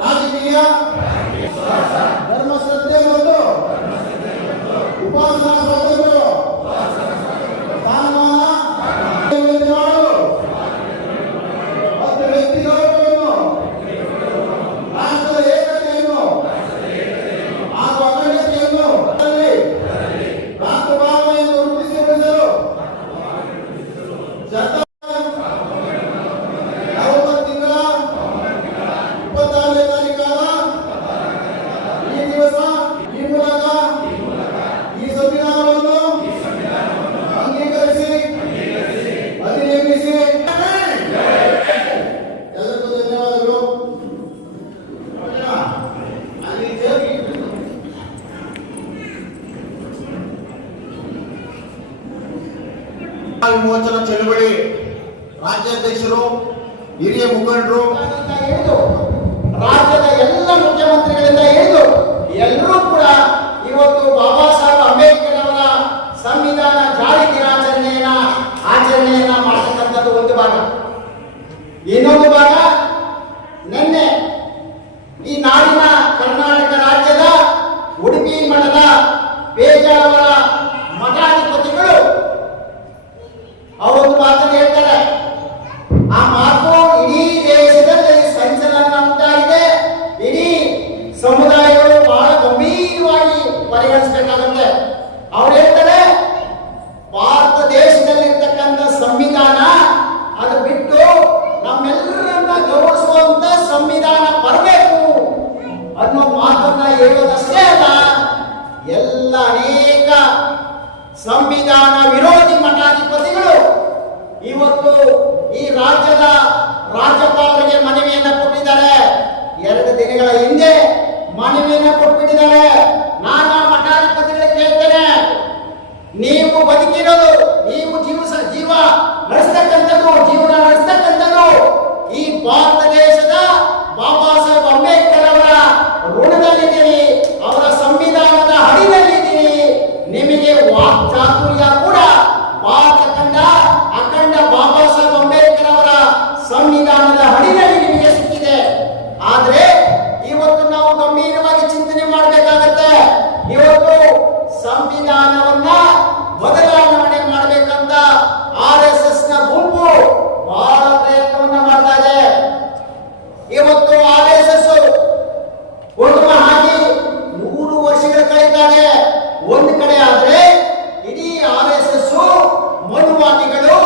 ರಾಜಕೀಯ ಧರ್ಮಶ್ರದ್ಧೆ ಮತ್ತು ಉಪಾಸನಾ ಸ್ವಾತಂತ್ರ್ಯ ಸ್ಥಾನಮಾನ ಮತ್ತು ವ್ಯಕ್ತಿ ಗೌರವವನ್ನು ರಾಷ್ಟ್ರದ ಏಕತೆಯನ್ನು ಹಾಗೂ ಅಖಂಡತೆಯನ್ನು ರಾಷ್ಟ್ರಭಾವನೆಯನ್ನು ರೂಪಿಸಿಕೊಳ್ಳಲು ನವೆಂಬರ್ ತಿಂಗಳ 26ನೇ ತಾರೀಕಾದ ಈ ದಿವಸ ಈ ಮೂಲಕ ಈ ಸಂವಿಧಾನವನ್ನು ಅಂಗೀಕರಿಸಿ ಅಧಿನೇಮಿಸಿ ಎಲ್ಲರಿಗೂ ಧನ್ಯವಾದಗಳು. ವಿಮೋಚನಾ ಚಳವಳಿ ರಾಜ್ಯಾಧ್ಯಕ್ಷರು ಹಿರಿಯ ಮುಖಂಡರು ರಾಜ್ಯದ ಎಲ್ಲ ಮುಖ್ಯಮಂತ್ರಿಗಳಿಂದ ಹಿಡಿದು ಎಲ್ಲರೂ ಕೂಡ ಇವತ್ತು ಬಾಬಾ ಸಾಹೇಬ್ ಅಂಬೇಡ್ಕರ್ ಅವರ ಸಂವಿಧಾನ ಜಾರಿ ಆಚರಣೆಯನ್ನ ಮಾಡತಕ್ಕಂಥದ್ದು ಒಂದು ಭಾಗ. ಇನ್ನೊಂದು ಭಾಗ ನಿನ್ನೆ ಈ ನಾಡಿನ ಕರ್ನಾಟಕ ರಾಜ್ಯದ ಉಡುಪಿ ಮಠದ ಪೇಜಾವರ ಮಠಾಧಿಪತಿಗಳು ಅವರೊಂದು ಮಾತನ್ನು ಹೇಳ್ತಾರೆ. ಆ ಮಾತು ಇಡೀ ದೇಶದಲ್ಲಿ ಸಂಚಲನ ಉಂಟಾಗಿದೆ. ಇಡೀ ಸಮುದಾಯಗಳು ಬಹಳ ಗಂಭೀರವಾಗಿ ಪರಿಗಣಿಸಬೇಕಾಗುತ್ತೆ. ಅವ್ರು ಹೇಳ್ತಾರೆ, ಭಾರತ ದೇಶದಲ್ಲಿರ್ತಕ್ಕಂಥ ಸಂವಿಧಾನ ಅದು ಬಿಟ್ಟು ನಮ್ಮೆಲ್ಲರನ್ನ ಗೌರವಿಸುವಂತ ಸಂವಿಧಾನ ಬರಬೇಕು ಅನ್ನೋ ಮಾತನ್ನ ಹೇಳೋದಷ್ಟೇ ಅಲ್ಲ, ಎಲ್ಲ ಅನೇಕ ಸಂವಿಧಾನ ವಿರೋಧಿ ಮಠಾಧಿಪತಿಗಳು ಇವತ್ತು ಈ ರಾಜ್ಯದ ರಾಜ್ಯಪಾಲರಿಗೆ ಮನವಿಯನ್ನ ಕೊಟ್ಟಿದ್ದಾರೆ. 2 ದಿನಗಳ ಹಿಂದೆ ಮನವಿಯನ್ನ ಕೊಟ್ಬಿಟ್ಟಿದ್ದಾರೆ. ನಾನು ಆ ಮಠಾಧಿಪತಿಗಳಿಗೆ ಕೇಳ್ತೇನೆ, ನೀವು ಬದುಕಿರೋದು, ನೀವು ಜೀವ ನಡೆಸ್ತಕ್ಕಂಥದ್ದು, ಜೀವನ ನಡೆಸ್ತಕ್ಕಂಥದ್ದು ಈ ಭಾರತ ದೇಶದ ಬಾಬಾ ಸಾಹೇಬ್ ಅಂಬೇಡ್ಕರ್ ಅವರ ಋಣದಲ್ಲಿದ್ದೀರಿ, ಅವರ ಸಂವಿಧಾನದ ಅಡಿಯಲ್ಲಿದ್ದೀರಿ. ನಿಮಗೆ ವಾಕ್ ಚಾತುರ್ಯ ಕೂಡ ಭಾರತ ಅಖಂಡ ಬಾಬಾ ಸಾಹೇಬ್ ಅಂಬೇಡ್ಕರ್ ಅವರ ಸಂವಿಧಾನದ ಅಡಿಯಲ್ಲಿ ನಿಮಗೆ ಸಿಕ್ಕಿದೆ. ಆದ್ರೆ ಇವತ್ತು ನಾವು ಗಂಭೀರವಾಗಿ ಚಿಂತನೆ ಮಾಡಬೇಕಾಗತ್ತೆ. ಇವತ್ತು ಸಂವಿಧಾನವನ್ನ ಬದಲಾವಣೆ ಮಾಡಬೇಕಂತ RSS ನ ಗುಂಪು ಬಹಳ ಪ್ರಯತ್ನವನ್ನ ಮಾಡ್ತಾ ಇದೆ. ಇವತ್ತು RSS ಕುಟುಂಬ ಹಾಕಿ 100 ವರ್ಷಗಳ ಕಳೀತಾರೆ ಒಂದು ಕಡೆ. ಆದ್ರೆ ಇಡೀ RSS ಮನುವಾದಿಗಳು,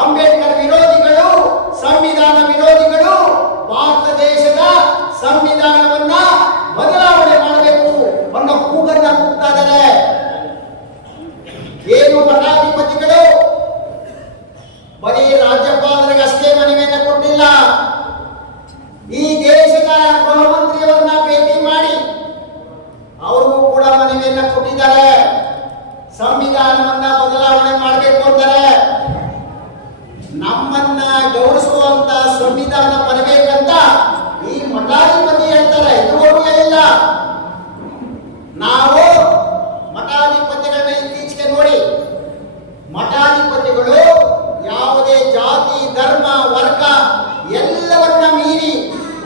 ಅಂಬೇಡ್ಕರ್ ವಿರೋಧಿಗಳು, ಸಂವಿಧಾನ ವಿರೋಧಿಗಳು ಭಾರತ ದೇಶದ ಸಂವಿಧಾನವನ್ನ ಬದಲಾವಣೆ ಮಾಡಬೇಕು ಅನ್ನೋ ಕೂಗನ್ನ ಕೂಗ್ತಾ ಇದ್ದಾರೆ. ಏನು ಮಠಾಧಿಪತಿಗಳು ಬರೀ ರಾಜ್ಯಪಾಲರಿಗೆ ಅಷ್ಟೇ ಮನವಿಯನ್ನ ಕೊಟ್ಟಿಲ್ಲ, ಈ ದೇಶದ ಗೃಹಮಂತ್ರಿಯವರನ್ನ ಭೇಟಿ ಮಾಡಿ ಅವ್ರಿಗೂ ಕೂಡ ಮನವಿಯನ್ನ ಕೊಟ್ಟಿದ್ದಾರೆ. ಸಂವಿಧಾನವನ್ನ ಬದಲಾವಣೆ ಮಾಡಬೇಕು ಅಂತಾರೆ. ನಮ್ಮನ್ನ ಗೌರವಿಸುವಂತ ಸಂವಿಧಾನ ಬರಬೇಕಂತ ಈ ಮಠಾಧಿಪತಿ ಹೇಳ್ತಾರೆ. ಇದುವರೆಗೂ ಹೇಳಿಲ್ಲ. ನಾವು ಮಠಾಧಿಪತಿಗಳನ್ನ ಇತ್ತೀಚೆಗೆ ನೋಡಿ, ಮಠಾಧಿಪತಿಗಳು ಯಾವುದೇ ಜಾತಿ, ಧರ್ಮ, ವರ್ಗ ಎಲ್ಲವನ್ನ ಮೀರಿ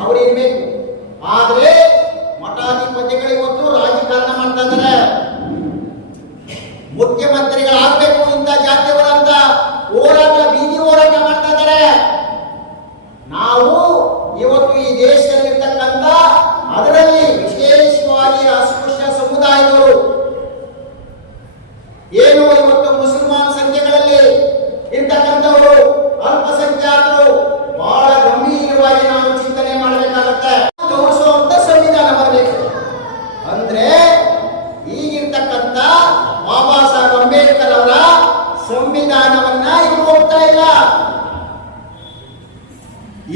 ಅವರು ಇರಬೇಕು. ಆದ್ರೆ ಮಠಾಧಿಪತಿಗಳು ಇವತ್ತು ರಾಜಕಾರಣ ಮಾಡ್ತಾ ಇದ್ದಾರೆ. ಮುಖ್ಯಮಂತ್ರಿಗಳಾಗಬೇಕು ಇಂಥ ಜಾತಿಯವರಂತ ಬೀದಿ ಹೋರಾಟ ಮಾಡ್ತಾ ಇದ್ದಾರೆ. ನಾವು ಇವತ್ತು ಈ ದೇಶದಲ್ಲಿರ್ತಕ್ಕಂಥ, ಅದರಲ್ಲಿ ವಿಶೇಷವಾಗಿ ಅಸ್ಪೃಶ್ಯ ಸಮುದಾಯದವರು ಏನು ಇವತ್ತು ಮುಸಲ್ಮಾನ್ ಸಂಖ್ಯೆಗಳಲ್ಲಿ ಇರ್ತಕ್ಕಂಥವರು, ಅಲ್ಪಸಂಖ್ಯಾತರು ಬಹಳ ಗಂಭೀರವಾಗಿ ನಾವು ಚಿಂತನೆ ಮಾಡಬೇಕಾಗುತ್ತೆ. ಗೌರವಿಸುವಂತ ಸಂವಿಧಾನ ಬರಬೇಕು. ಅಂದ್ರೆ ಈಗಿರ್ತಕ್ಕಂಥ ಬಾಬಾ ಸಾಹೇಬ್ ಅಂಬೇಡ್ಕರ್ ಅವರ ಸಂವಿಧಾನವನ್ನ ಇವರು ಹೋಗ್ತಾ ಇಲ್ಲ.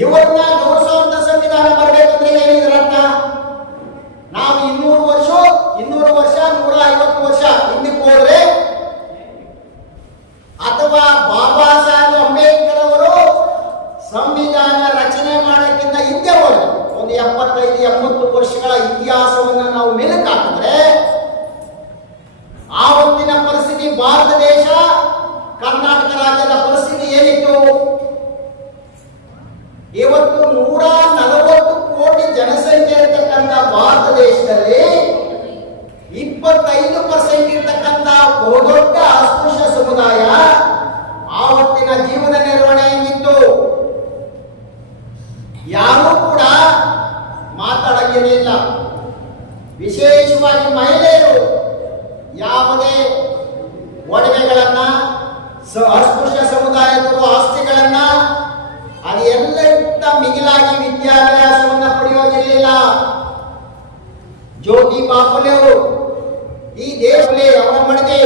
ಇವರನ್ನ ಗೌರವಿಸುವಂತ ಸಂವಿಧಾನ ಬರಬೇಕಂದ್ರೆ ಏನಿದ್ರ ಅರ್ಥ? ನಾವು 200 ವರ್ಷ 150 ವರ್ಷ ಹಿಂದಕ್ಕೆ ಹೋದ್ರೆ, ಅಥವಾ ಬಾಬಾ ಸಾಹೇಬ್ ಅಂಬೇಡ್ಕರ್ ಅವರು ಸಂವಿಧಾನ ರಚನೆ ಮಾಡೋಕ್ಕಿಂತ ಹಿಂದೆ ಹೋದ್ರೆ ಒಂದು 75-80 ವರ್ಷಗಳ ಇತಿಹಾಸವನ್ನ ನಾವು ಮೆಲುಕು ಹಾಕಿದ್ರೆ, ಆವತ್ತಿನ ಪರಿಸ್ಥಿತಿ, ಭಾರತ ದೇಶ ಕರ್ನಾಟಕ ರಾಜ್ಯದ ಪರಿಸ್ಥಿತಿ ಏನಿತ್ತು? ಇವತ್ತು 140 ಕೋಟಿ ಜನಸಂಖ್ಯೆ ಬಹುದೊಡ್ಡ ಅಸ್ಪೃಶ್ಯ ಸಮುದಾಯ ಆವತ್ತಿನ ಜೀವನ ನಿರ್ವಹಣೆ ಹೆಂಗಿತ್ತು? ಯಾರೂ ಕೂಡ ಮಾತಾಡಲಿಲ್ಲ. ವಿಶೇಷವಾಗಿ ಮಹಿಳೆಯರು ಯಾವುದೇ ಒಡವೆಗಳನ್ನ, ಅಸ್ಪೃಶ್ಯ ಸಮುದಾಯದವರು ಆಸ್ತಿಗಳನ್ನ ಅದೆಲ್ಲ ಮಿಗಿಲಾಗಿ ವಿದ್ಯಾಭ್ಯಾಸವನ್ನ ಪಡೆಯೋದಿರಲಿಲ್ಲ. ಜ್ಯೋತಿ ಬಾಪುಲೆ ಈ ದೇಶದಲ್ಲಿ ಅವರ ಮಡದಿ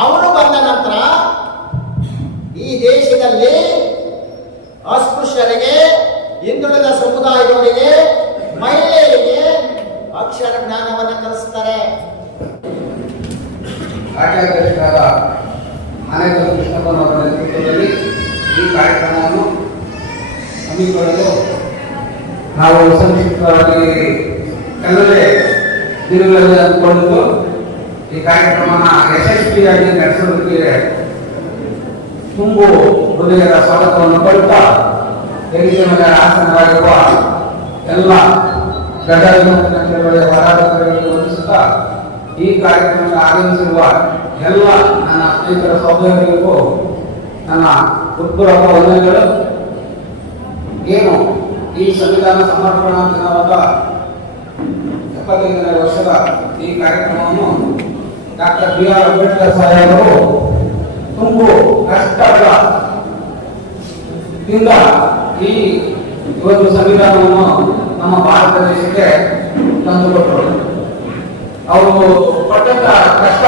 ಅವರು ಬಂದ ನಂತರ ಈ ದೇಶದಲ್ಲಿ ಅಸ್ಪೃಶ್ಯರಿಗೆ, ಹಿಂದುಳಿದ ಸಮುದಾಯದವರಿಗೆ, ಮಹಿಳೆಯರಿಗೆ ಅಕ್ಷರ ಜ್ಞಾನವನ್ನು ಕಲಿಸ್ತಾರೆ. ರಾಜ್ಯಾಧ್ಯಕ್ಷರಾದ ಆನೇಕಲ್ ಕೃಷ್ಣಪ್ಪನವರ ನೇತೃತ್ವದಲ್ಲಿ ಈ ಕಾರ್ಯಕ್ರಮವನ್ನು ಹಮ್ಮಿಕೊಳ್ಳಲು ನಾವು ಸಂಕ್ಷಿಪ್ತವಾಗಿ ಕೆಲವೇ ದಿನಗಳಲ್ಲಿ ಅಂದುಕೊಂಡಿದ್ದು ಈ ಕಾರ್ಯಕ್ರಮನ ಯಶಸ್ವಿಯಾಗಿ ನಡೆಸೋದಕ್ಕೆ ತುಂಬು ಹೃದಯದ ಸ್ವಾಗತವನ್ನು ಕೊಡುತ್ತಾ ವೇದಿಕೆ ಮೇಲೆ ಆಸನರಾಗಿರುವ ಎಲ್ಲ ಗಡ್ಡ ಹೋರಾಟಗಾರರಿಗೆ ವಂದಿಸುತ್ತಾ ಈ ಕಾರ್ಯಕ್ರಮಕ್ಕೆ ಆಗಮಿಸಿರುವ ಎಲ್ಲ ನನ್ನ ಸ್ನೇಹಿತರ ಸಹೋದರಿಗಳಿಗೂ ನನ್ನ ಹೃತ್ಪೂರ್ವಕ ವಂದನೆಗಳು. ಏನು ಈ ಸಂವಿಧಾನ ಸಮರ್ಪಣಾ ದಿನವಾದ 75ನೇ ವರ್ಷದ ಈ ಕಾರ್ಯಕ್ರಮವನ್ನು ಡಾಕ್ಟರ್ BR ಅಂಬೇಡ್ಕರ್ ಸಾಹೇಬರು ತುಂಬು ಕಷ್ಟದಿಂದ ಈ ಒಂದು ಸಂವಿಧಾನವನ್ನು ನಮ್ಮ ಭಾರತ ದೇಶಕ್ಕೆ ತಂದುಕೊಟ್ಟರು. ಅವರು ಪಟ್ಟಂತ ಕಷ್ಟ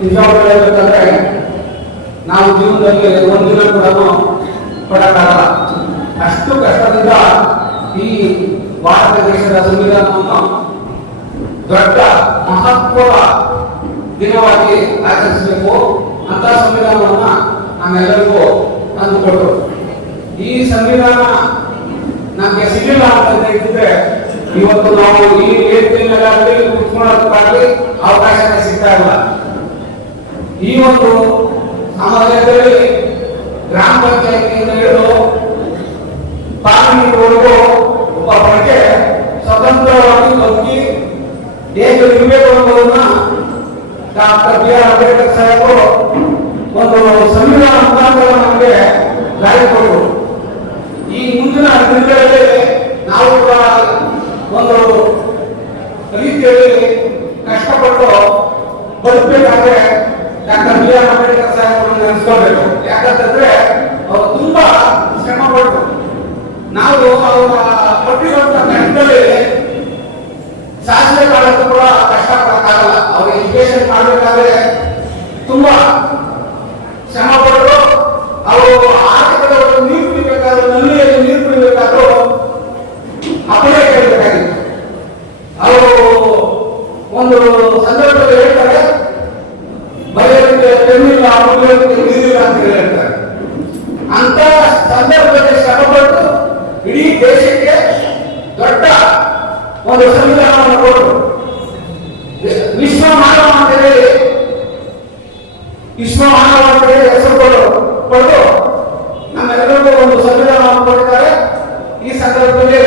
ನಿಜವಾಗ್ಲೂ ಹೇಳ್ಬೇಕಂದ್ರೆ ನಾವು ಜೀವನದಲ್ಲಿ ಒಂದಿನ ಕೂಡ ಪಡಕ್ಕಾಗಲ್ಲ. ಅಷ್ಟು ಕಷ್ಟದಿಂದ ಈ ಭಾರತ ದೇಶದ ಸಂವಿಧಾನವನ್ನು ದೊಡ್ಡ ಮಹತ್ವದ ದಿನವಾಗಿ ಆಚರಿಸಬೇಕು ಅಂತ ಸಂವಿಧಾನವನ್ನ ನಮ್ಮೆಲ್ಲರಿಗೂ ತಂದುಕೊಟ್ಟರು. ಈ ಸಂವಿಧಾನ ನಮ್ಗೆ ಸಿಗಲಿಲ್ಲ ಅಂತ ಇದ್ದಿದ್ರೆ ಇವತ್ತು ನಾವು ಈ ವೇದಿಕೆಯಲ್ಲಿ ಕುತ್ಕೊಳ್ಳೋದಕ್ಕಾಗಲಿ ಅವಕಾಶನೇ ಸಿಗ್ತಾ ಇಲ್ಲ. ಈ ಒಂದು ಸಮಾಜದಲ್ಲಿ ಗ್ರಾಮ ಪಂಚಾಯತಿಯಿಂದ ಹಿಡಿದು ಪಾರ್ಲಿಮೆಂಟ್ವರೆಗೂ ಒಬ್ಬ ಪ್ರಜೆ ಸ್ವತಂತ್ರವಾಗಿ ಬದುಕಿ ದೇಶ ಇರಬೇಕು ಅನ್ನೋದನ್ನ ಡಾಕ್ಟರ್ BR ಅಂಬೇಡ್ಕರ್ ಸಾಹೇಬರು ಒಂದು ಸಂವಿಧಾನ ಮುಖಾಂತರ ನಮಗೆ ದಾರಿ ಕೊಟ್ಟರು. ಈ ಮುಂದಿನ ದಿನಗಳಲ್ಲಿ ನಾವು ಕೂಡ ಒಂದು ರೀತಿಯಲ್ಲಿ ಕಷ್ಟಪಟ್ಟು ಬದುಕಬೇಕಾದ್ರೆ ಡಾಕ್ಟರ್ BR ಅಂಬೇಡ್ಕರ್ ಸಾಹೇಬರನ್ನು ನೆನೆಸ್ಕೋಬೇಕು. ಯಾಕಂತಂದ್ರೆ ಅವರು ತುಂಬಾ ಶ್ರಮ ಪಟ್ಟು ನಾವು ಅವರ ಪಟ್ಟಿರುವಂತ ಕಷ್ಟದಲ್ಲಿ ಶಾಸ್ತ್ರೀಯ ಕಾಲಕ್ಕೂ ಕೂಡ ಕಷ್ಟಪಡಕ್ಕಾಗಲ್ಲ. ಅವ್ರ ಎಜುಕೇಶನ್ ಮಾಡಬೇಕಾದ್ರೆ ತುಂಬಾ ಶ್ರಮ ಪಟ್ಟರು. ಅವರು ಆರ್ಥಿಕದ ನೀರು ಕುಡಿಬೇಕಾದ್ರೂ, ನಲ್ಲಿಯಲ್ಲಿ ನೀರು ಕುಡಿಬೇಕಾದ್ರೂ ಅಪ್ಪನೇ ಕೇಳಬೇಕಾಗಿತ್ತು. ಅವರು ಒಂದು ಸಂದರ್ಭದಲ್ಲಿ ಹೇಳ್ತಾರೆ, ಬರೆಯೋದಕ್ಕೆ ಪೆನ್ನಿಲ್ಲ, ಮುಗಿಯೋದಕ್ಕೆ ನೀರಿಲ್ಲ ಅಂತ ಹೇಳ್ತಾರೆ. ಅಂತ ಸಂದರ್ಭದಲ್ಲಿ ಶ್ರಮಪಟ್ಟು ಇಡೀ ದೇಶಕ್ಕೆ ದೊಡ್ಡ ಒಂದು ಸಂವಿಧಾನವನ್ನು ಕೊಟ್ಟರು. ವಿಶ್ವ ಮಾನವ ಅಂತ ಹೇಳಿ ಹೆಸರು ಪಡೆದು ನಮ್ಮೆಲ್ಲರಿಗೂ ಒಂದು ಸಂವಿಧಾನವನ್ನು ಕೊಟ್ಟಿದ್ದಾರೆ. ಈ ಸಂದರ್ಭದಲ್ಲಿ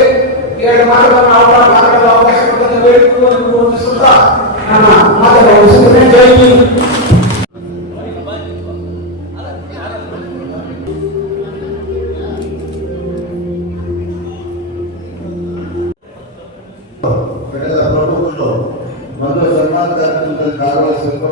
2 ಮಾತುಗಳನ್ನು ಮಾತನಾಡಲು ಅವಕಾಶ ಕೊಟ್ಟಂತೆ ವಂದಿಸುತ್ತಾ ನನ್ನ ಮಾತನ್ನು ಮುಗಿಸುತ್ತೇನೆ. ಜೈ ಹಿಂದ್. ಕಳೆದ ಪ್ರಮುಖರು ಮೊದಲು ಸನ್ಮಾನ ಕಾರ್ಯಕ್ರಮದಲ್ಲಿ ಭಾಗವಹಿಸಬೇಕು.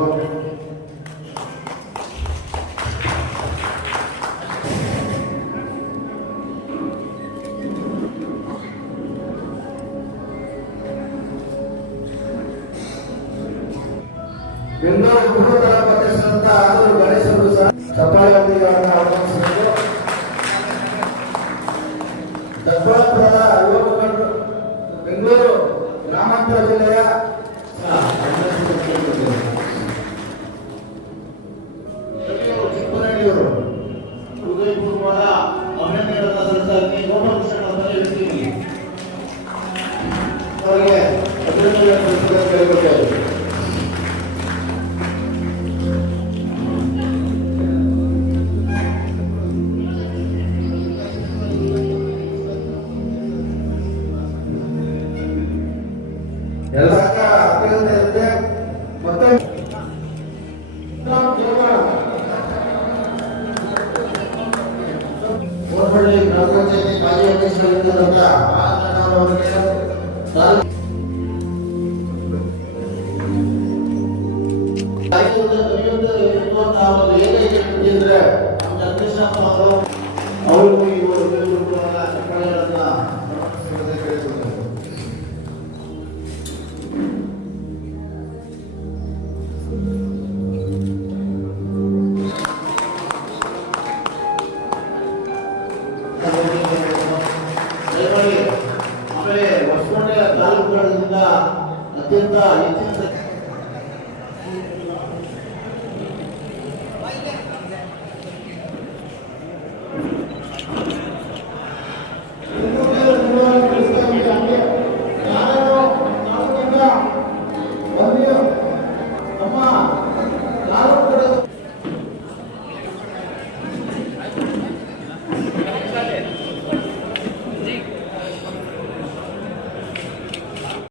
ಬೆಂಗಳೂರು ಗುರುಗಳ ಪ್ರತಿಷ್ಠಾನದ ಆದರೂ ಗಣೇಶರು ಸಹ ಚಪ್ಪಾಳೆಯೊಂದಿಗೆ ಅವರನ್ನು ಆಹ್ವಾನಿಸಬೇಕು. ದೊಡ್ಡಬಳ್ಳಾಪುರದ ಯುವ ಮುಖಂಡರು, ಬೆಂಗಳೂರು ಗ್ರಾಮಾಂತರ ಜಿಲ್ಲೆಯ ಚಿಕ್ಕನಹಳ್ಳಿಯವರು ಹೃದಯಪೂರ್ವಕ ಅಭಿನಂದನೆಗಳನ್ನು ಸಲ್ಲಿಸಿ ನೋಟವನ್ನು ಹೇಳ್ತೀನಿ. ಅವರಿಗೆ ಅಭಿನಂದನೆಗಳನ್ನು ಕೇಳಿಕೊಳ್ಳುತ್ತೇವೆ. ಎಲ್ಲ ಅಭಿನಂದನೆ ಇರುತ್ತೆ. ಮತ್ತೆ ಇರ್ತಕ್ಕಂಥ ಅವರಿಗೆ ಏಕೈಕೆ ಅವ್ರಿಗೂ ಇವರು ಚಪ್ಪಾಳೆಗಳನ್ನ ಆಮೇಲೆ ಹೊಸಕೋಟೆ ತಾಲೂಕುಗಳಿಂದ ಅತ್ಯಂತ ಹೆಚ್ಚಿನ